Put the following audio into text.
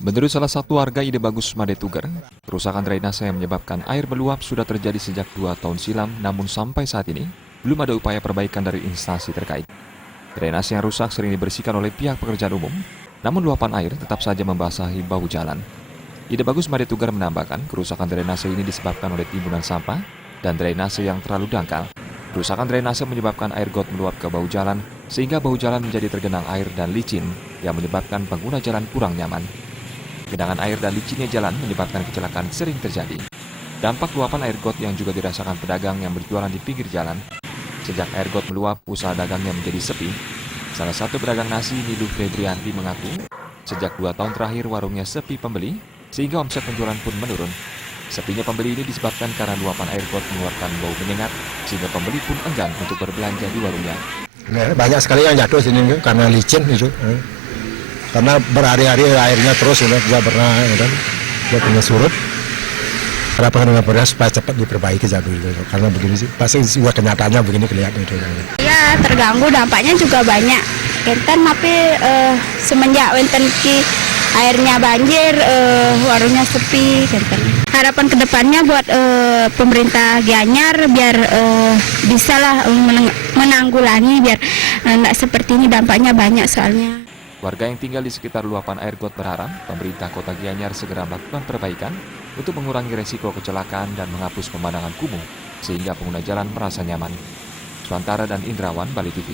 Menurut salah satu warga Ide Bagus Madetuger, kerusakan drainase yang menyebabkan air meluap sudah terjadi sejak 2 tahun silam, namun sampai saat ini belum ada upaya perbaikan dari instansi terkait. Drainase yang rusak sering dibersihkan oleh pihak pekerjaan umum, namun luapan air tetap saja membasahi bahu jalan. Ide Bagus Madetuger menambahkan kerusakan drainase ini disebabkan oleh timbunan sampah dan drainase yang terlalu dangkal. Kerusakan drainase menyebabkan air got meluap ke bahu jalan, sehingga bahu jalan menjadi tergenang air dan licin yang menyebabkan pengguna jalan kurang nyaman. Genangan air dan licinnya jalan menyebabkan kecelakaan sering terjadi. Dampak luapan air got yang juga dirasakan pedagang yang berjualan di pinggir jalan. Sejak air got meluap, usaha dagangnya menjadi sepi. Salah satu pedagang nasi, Nilu Febrianti, mengaku sejak 2 tahun terakhir warungnya sepi pembeli, sehingga omset penjualan pun menurun. Sepinya pembeli ini disebabkan karena luapan air got mengeluarkan bau menyengat, sehingga pembeli pun enggan untuk berbelanja di warungnya. Banyak sekali yang jatuh sini karena licin itu. Karena berhari-hari airnya terus tidak pernah punya surut. Harapan dengan beras supaya cepat diperbaiki jadul itu. Karena begini sih, pasti juga kenyataannya begini kelihatan itu. Ya terganggu, dampaknya juga banyak. Enten tapi semenjak wenten ki airnya banjir, warungnya sepi. Harapan kedepannya buat pemerintah Gianyar biar bisalah menanggulangi biar nggak seperti ini, dampaknya banyak soalnya. Warga yang tinggal di sekitar luapan air got berharap pemerintah Kota Gianyar segera melakukan perbaikan untuk mengurangi resiko kecelakaan dan menghapus pemandangan kumuh sehingga pengguna jalan merasa nyaman. Suantara dan Indrawan, Bali TV.